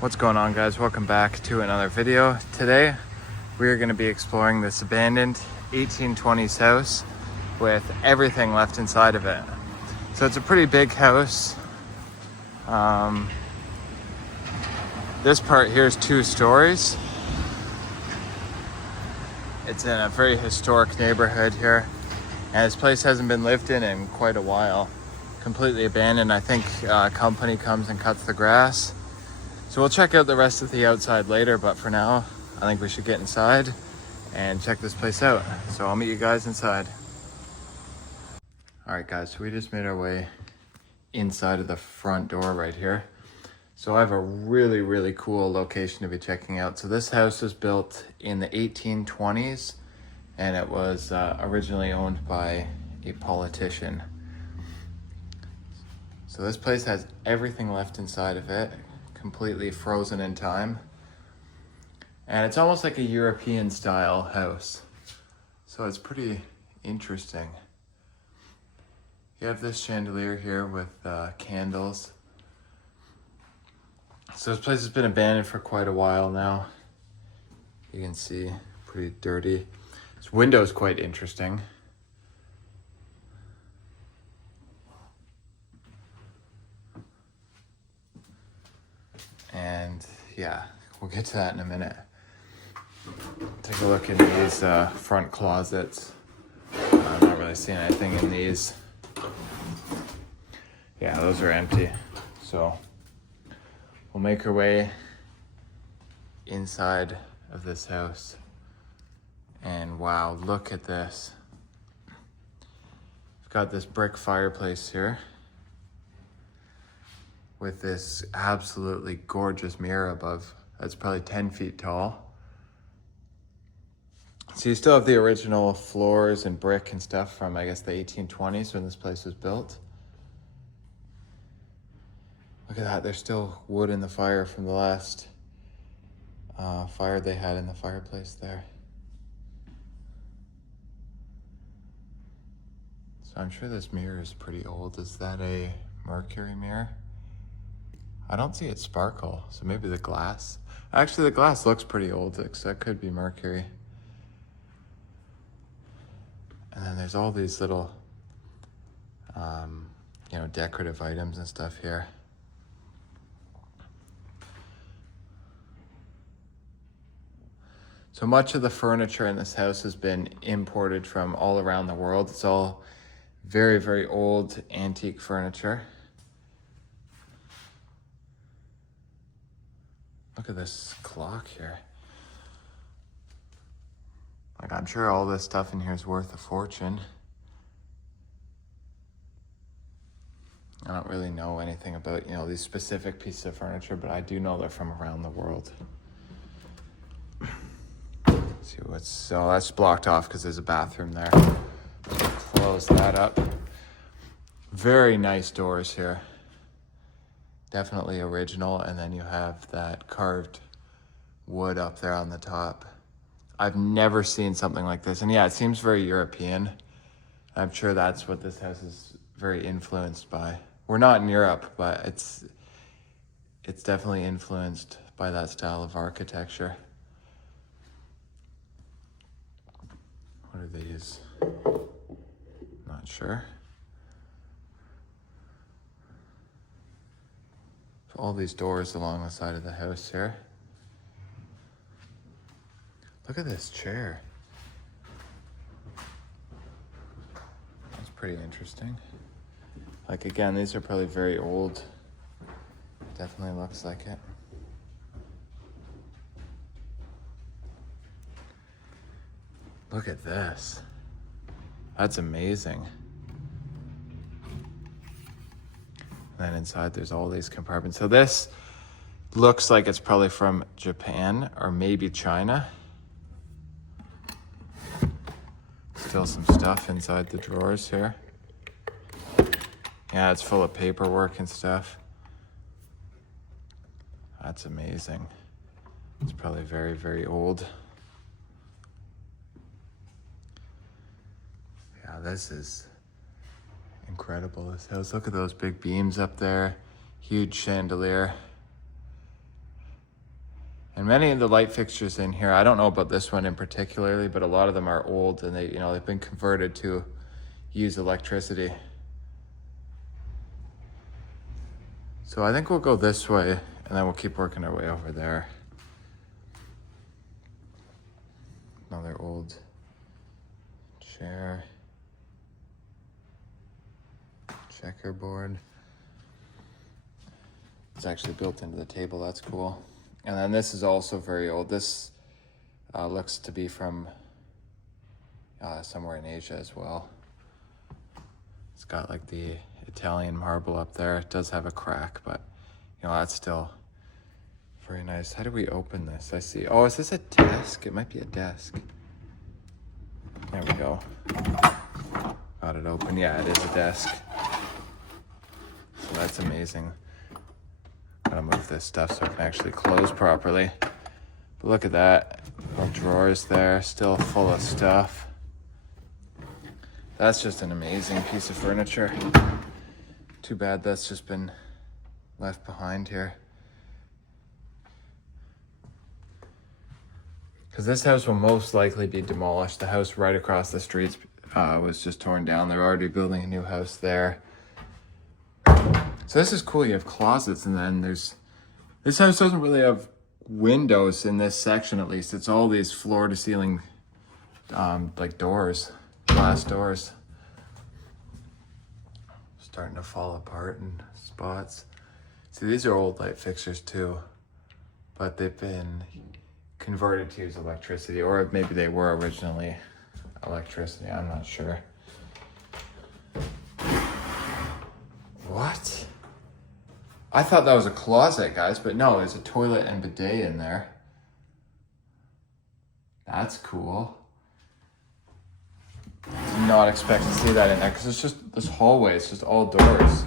What's going on, guys? Welcome back to another video. Today we are going to be exploring this abandoned 1820s house with everything left inside of it. So it's a pretty big house. This part here is 2 stories. It's in a very historic neighborhood here, and this place hasn't been lived in quite a while. Completely abandoned. I think a company comes and cuts the grass. So we'll check out the rest of the outside later, but for now, I think we should get inside and check this place out. So I'll meet you guys inside. All right, guys, so we just made our way inside of the front door right here. So I have a really cool location to be checking out. So this house was built in the 1820s, and it was originally owned by a politician. So this place has everything left inside of it, completely frozen in time. And it's almost like a European style house. So it's pretty interesting. You have this chandelier here with candles. So this place has been abandoned for quite a while now. You can see, pretty dirty. This window is quite interesting. And yeah, we'll get to that in a minute. Take a look in these front closets. I'm not really seeing anything in these. Yeah, those are empty. So we'll make our way inside of this house. And wow, look at this. We've got this brick fireplace here with this absolutely gorgeous mirror above. That's probably 10 feet tall. So you still have the original floors and brick and stuff from, I guess, the 1820s when this place was built. Look at that, there's still wood in the fire from the last fire they had in the fireplace there. So I'm sure this mirror is pretty old. Is that a mercury mirror? I don't see it sparkle, so maybe the glass. Actually, the glass looks pretty old, so that could be mercury. And then there's all these little, decorative items and stuff here. So much of the furniture in this house has been imported from all around the world. It's all very old antique furniture. Look at this clock here. Like, I'm sure all this stuff in here is worth a fortune. I don't really know anything about, these specific pieces of furniture, but I do know they're from around the world. Let's see so that's blocked off because there's a bathroom there. Close that up. Very nice doors here. Definitely original, and then you have that carved wood up there on the top. I've never seen something like this, and yeah, it seems very European. I'm sure that's what this house is very influenced by. We're not in Europe, but it's definitely influenced by that style of architecture. What are these? Not sure. All these doors along the side of the house here. Look at this chair. That's pretty interesting. Like, again, these are probably very old. Definitely looks like it. Look at this. That's amazing. And then inside there's all these compartments. So this looks like it's probably from Japan or maybe China. Still some stuff inside the drawers here. Yeah, it's full of paperwork and stuff. That's amazing. It's probably very old. Yeah, this is incredible, this house. Look at those big beams up there. Huge chandelier. many of the light fixtures in here, I don't know about this one in particularly, but a lot of them are old and they've been converted to use electricity. So I think we'll go this way and then we'll keep working our way over there. Another old chair. Checkerboard. It's actually built into the table, that's cool. And then this is also very old. This looks to be from somewhere in Asia as well. It's got like the Italian marble up there. It does have a crack, but that's still very nice. How do we open this? I see. Oh, is this a desk? It might be a desk. There we go. Got it open. Yeah, it is a desk. So that's amazing. Gotta move this stuff so it can actually close properly. But look at that. Little drawers there, still full of stuff. That's just an amazing piece of furniture. Too bad that's just been left behind here. Because this house will most likely be demolished. The house right across the street was just torn down. They're already building a new house there. So this is cool. You have closets, and then this house doesn't really have windows in this section, at least. It's all these floor to ceiling, like doors, glass doors. Starting to fall apart in spots. See, these are old light fixtures too, but they've been converted to use electricity, or maybe they were originally electricity. I'm not sure. What? I thought that was a closet, guys, but no, there's a toilet and bidet in there. That's cool. Did not expect to see that in there because it's just this hallway. It's just all doors.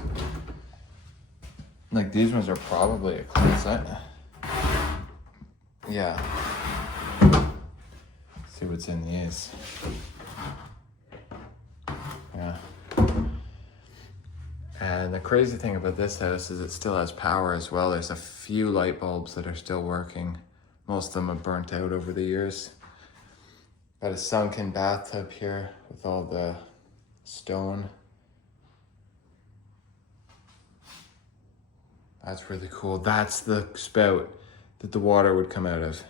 Like these ones are probably a closet. Yeah. Let's see what's in these. Yeah. And the crazy thing about this house is it still has power as well. There's a few light bulbs that are still working. Most of them have burnt out over the years. Got a sunken bathtub here with all the stone. That's really cool. That's the spout that the water would come out of.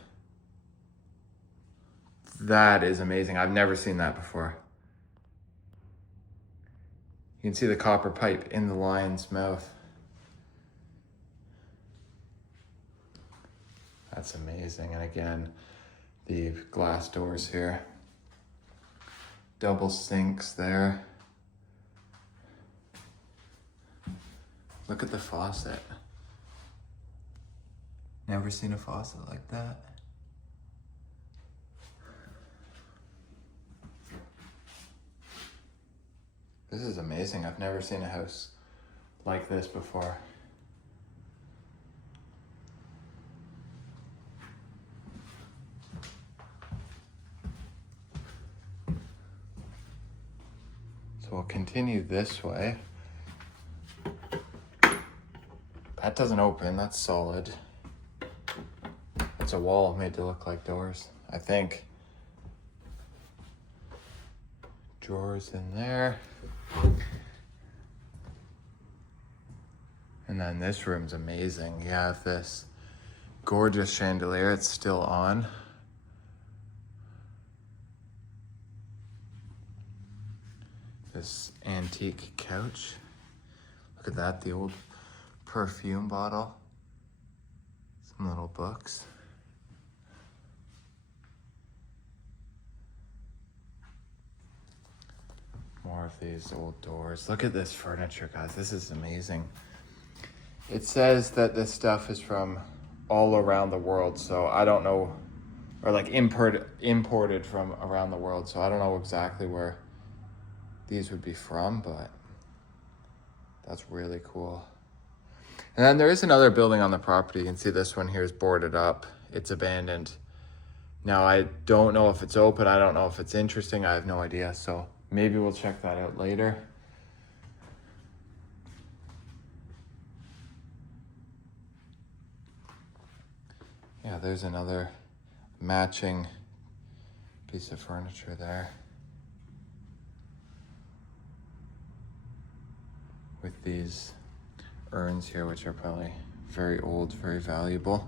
That is amazing. I've never seen that before. You can see the copper pipe in the lion's mouth. That's amazing. And again, the glass doors here. Double sinks there. Look at the faucet. Never seen a faucet like that. This is amazing. I've never seen a house like this before. So we'll continue this way. That doesn't open, that's solid. It's a wall made to look like doors, I think. Drawers in there. And then this room's amazing. You have this gorgeous chandelier, it's still on. This antique couch. Look at that, the old perfume bottle. Some little books. More of these old doors. Look at this furniture, guys. This is amazing. It says that this stuff is from all around the world, so I don't know, or like imported from around the world, so I don't know exactly where these would be from, but that's really cool. And then there is another building on the property. You can see this one here is boarded up. It's abandoned. Now, I don't know if it's open. I don't know if it's interesting. I have no idea, so maybe we'll check that out later. Yeah, there's another matching piece of furniture there. With these urns here, which are probably very old, very valuable.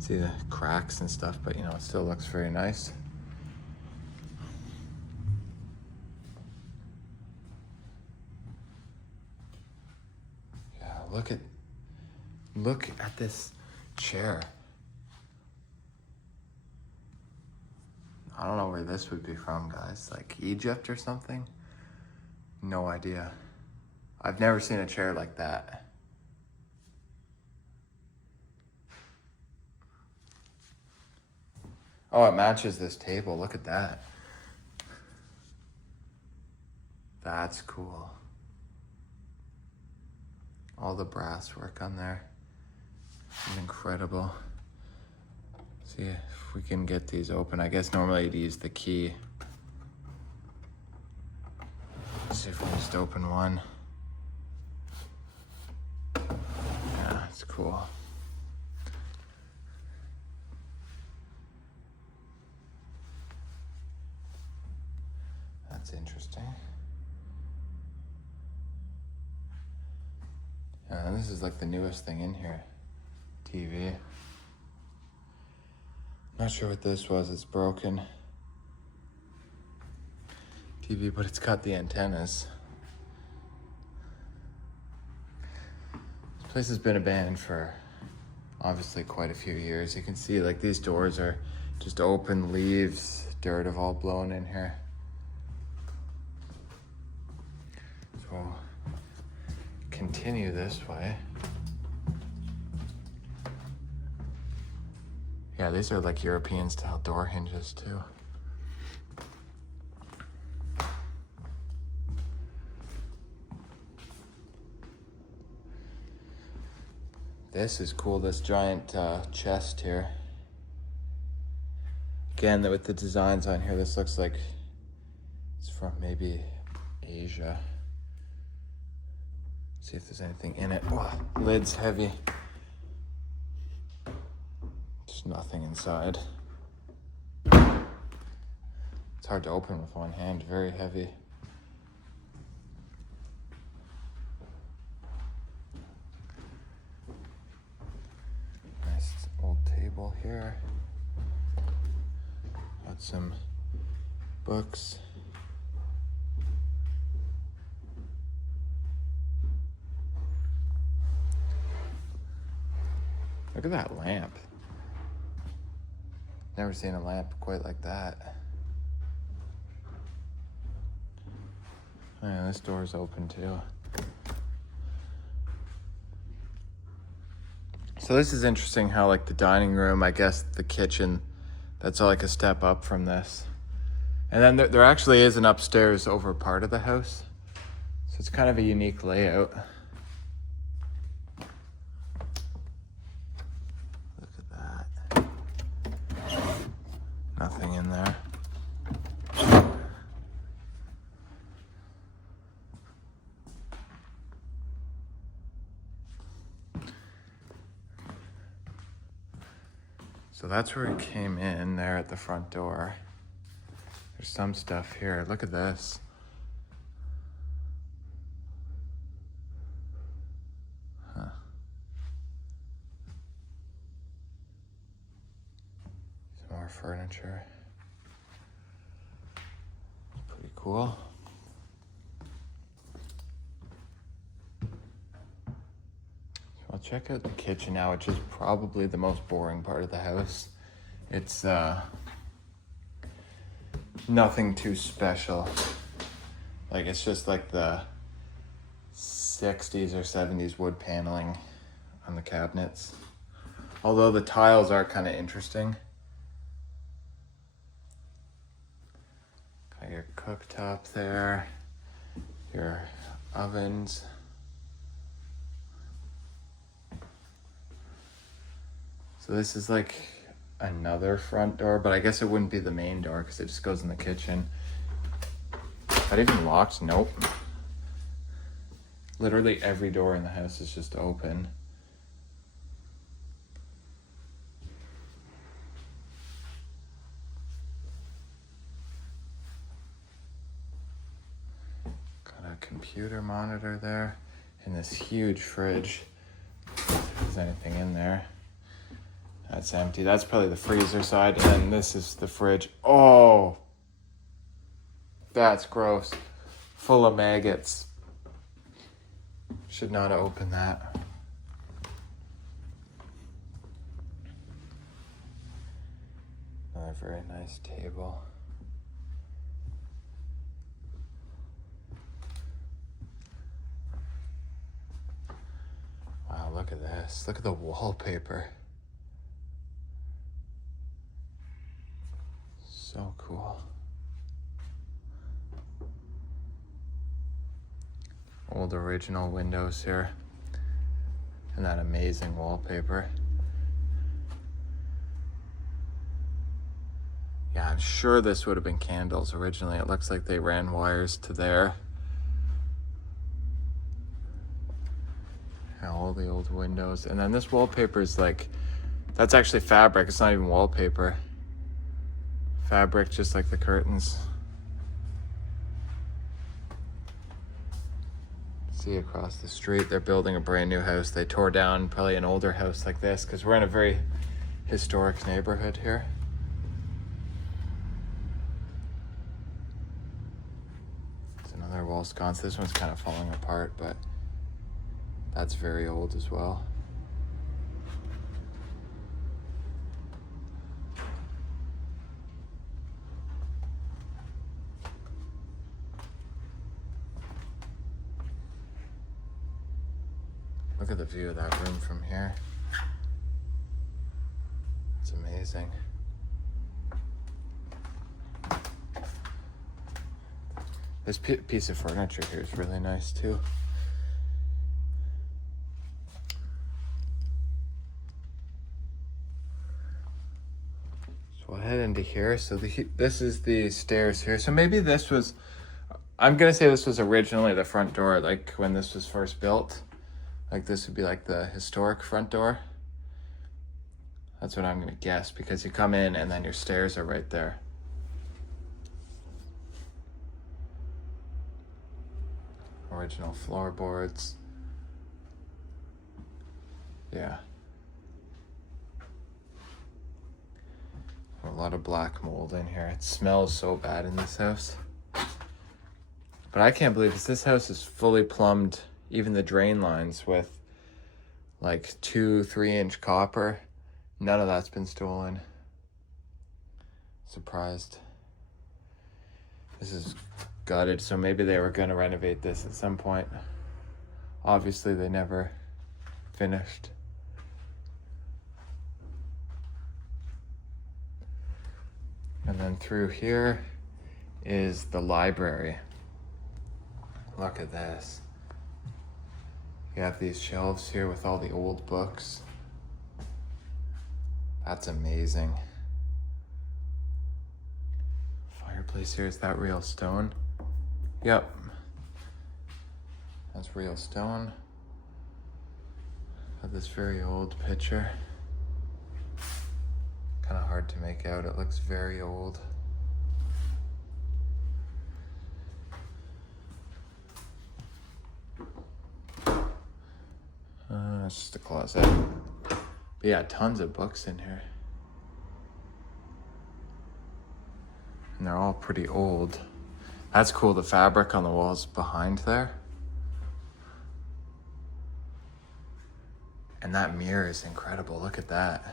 See the cracks and stuff, but you know, it still looks very nice. Yeah, look at this chair. I don't know where this would be from, guys. Like Egypt or something? No idea. I've never seen a chair like that. Oh, it matches this table. Look at that. That's cool. All the brass work on there is incredible. See if we can get these open. I guess normally you'd use the key. Let's see if we can just open one. Yeah, it's cool. That's interesting. And this is like the newest thing in here. TV. Not sure what this was, it's broken. TV, but it's got the antennas. This place has been abandoned for obviously quite a few years. You can see like these doors are just open, leaves, dirt have all blown in here. So we'll continue this way. Yeah, these are like European style door hinges too. This is cool, this giant chest here. Again, with the designs on here, this looks like it's from maybe Asia. See if there's anything in it. Oh, lid's heavy. There's nothing inside. It's hard to open with one hand, very heavy. Nice old table here. Got some books. Look at that lamp. Never seen a lamp quite like that. Oh, yeah, this door's open too. So this is interesting how like the dining room, I guess the kitchen, that's like a step up from this. And then there actually is an upstairs over part of the house. So it's kind of a unique layout. Look at that. Nothing in there. So that's where it came in there at the front door. There's some stuff here. Look at this. Huh. Some more furniture. Pretty cool. I'll check out the kitchen now, which is probably the most boring part of the house. It's nothing too special. Like it's just like the 60s or 70s wood paneling on the cabinets. Although the tiles are kind of interesting. Got your cooktop there, your ovens. So this is like another front door, but I guess it wouldn't be the main door because it just goes in the kitchen. Is that even locked? Nope. Literally every door in the house is just open. computer monitor there, and this huge fridge. If there's anything in there. That's empty. That's probably the freezer side, and this is the fridge. Oh, that's gross. Full of maggots. Should not have opened that. Another very nice table. Wow, look at this. Look at the wallpaper. So cool. Old original windows here. And that amazing wallpaper. Yeah, I'm sure this would have been candles originally. It looks like they ran wires to there. And all the old windows. And then this wallpaper is like, that's actually fabric. It's not even wallpaper. Fabric, just like the curtains. See across the street, they're building a brand new house. They tore down probably an older house like this because we're in a very historic neighborhood here. It's another wall sconce. This one's kind of falling apart, but that's very old as well. Look at the view of that room from here. It's amazing. This piece of furniture here is really nice too. So we'll head into here. So this is the stairs here. So maybe this was, I'm gonna say this was originally the front door, like when this was first built. Like this would be like the historic front door. That's what I'm gonna guess, because you come in and then your stairs are right there. Original floorboards. Yeah. A lot of black mold in here. It smells so bad in this house. But I can't believe this house is fully plumbed, even the drain lines, with like 2-3 inch copper. None of that's been stolen. Surprised. This is gutted, so maybe they were gonna renovate this at some point. Obviously they never finished. And then through here is the library. Look at this. You have these shelves here with all the old books. That's amazing. Fireplace here, is that real stone? Yep. That's real stone. Got this very old picture. Kind of hard to make out. It looks very old. It's just a closet. But yeah, tons of books in here. And they're all pretty old. That's cool, the fabric on the walls behind there. And that mirror is incredible, look at that.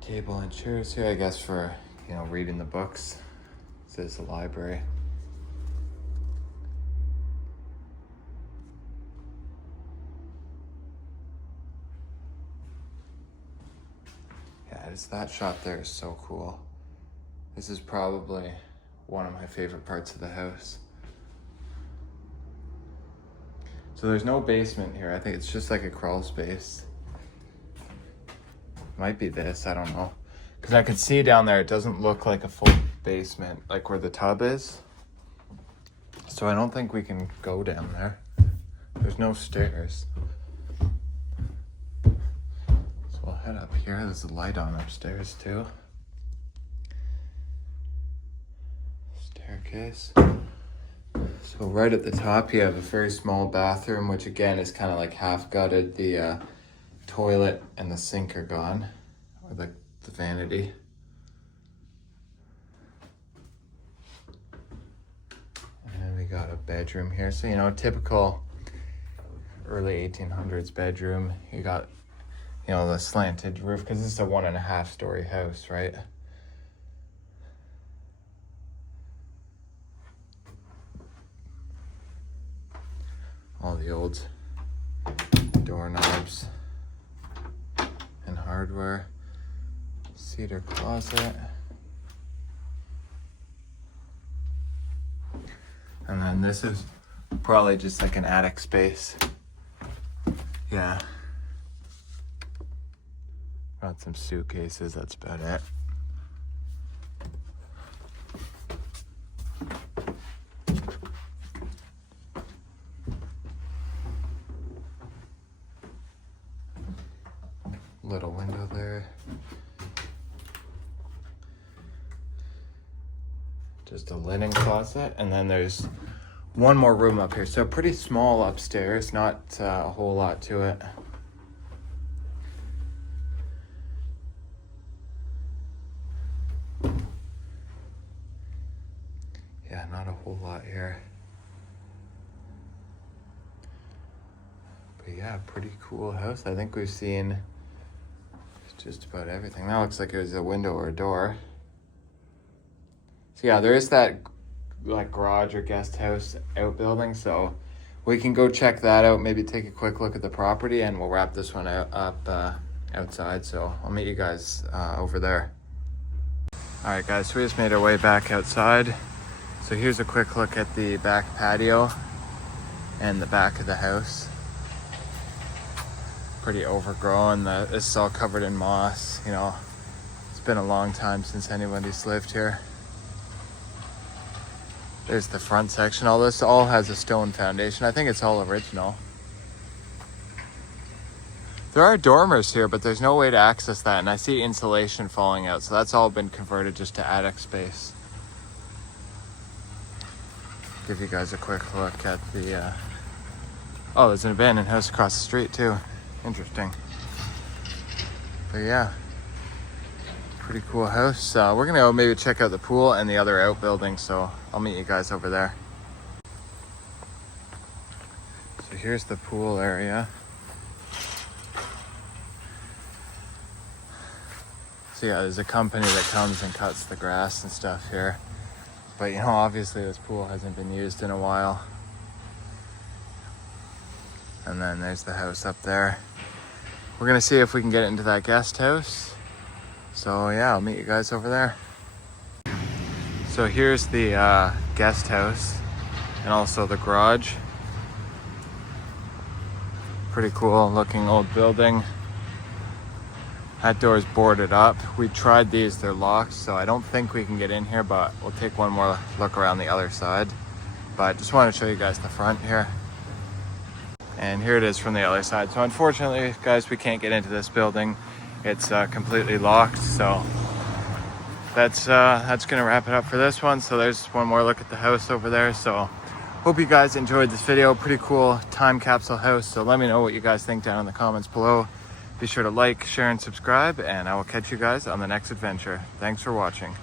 Table and chairs here, I guess for, you know, reading the books. This is a library. Yeah, that shot there is so cool. This is probably one of my favorite parts of the house. So there's no basement here. I think it's just like a crawl space. Might be this, I don't know. Because I could see down there, it doesn't look like a full basement, like where the tub is. So I don't think we can go down there. There's no stairs. So we'll head up here. There's a light on upstairs too. staircase. So right at the top, you have a very small bathroom, which again is kind of like half gutted. The toilet and the sink are gone, or the vanity. And then we got a bedroom here. So, you know, typical early 1800s bedroom. You got, you know, the slanted roof, because this is a 1.5 story house, right? All the old doorknobs and hardware. Cedar closet. And then this is probably just like an attic space. Yeah. Got some suitcases, that's about it. Little window there. Just a linen closet, and then there's one more room up here. So pretty small upstairs, not a whole lot to it. Yeah, not a whole lot here. But yeah, pretty cool house. I think we've seen just about everything. That looks like it was a window or a door. So yeah, there is that like garage or guest house outbuilding, so we can go check that out, maybe take a quick look at the property, and we'll wrap this one up outside. So I'll meet you guys over there. All right guys, so we just made our way back outside. So here's a quick look at the back patio and the back of the house. Pretty overgrown. This is all covered in moss. You know, it's been a long time since anybody's lived here. There's the front section. All this all has a stone foundation. I think it's all original. There are dormers here, but there's no way to access that, and I see insulation falling out, so that's all been converted just to attic space. Give you guys a quick look at the oh, there's an abandoned house across the street too. Interesting. But yeah, pretty cool house. We're gonna go maybe check out the pool and the other outbuildings, so I'll meet you guys over there. So here's the pool area. So yeah, there's a company that comes and cuts the grass and stuff here. But you know, obviously this pool hasn't been used in a while. And then there's the house up there. We're gonna see if we can get into that guest house. So yeah, I'll meet you guys over there. So here's the guest house and also the garage. Pretty cool looking old building. That door's boarded up. We tried these, they're locked, so I don't think we can get in here, but we'll take one more look around the other side. But just want to show you guys the front here. And here it is from the other side. So unfortunately, guys, we can't get into this building. It's completely locked, so that's gonna wrap it up for this one. So there's one more look at the house over there. So hope you guys enjoyed this video. Pretty cool time capsule house. So let me know what you guys think down in the comments below. Be sure to like, share, and subscribe, and I will catch you guys on the next adventure. Thanks for watching.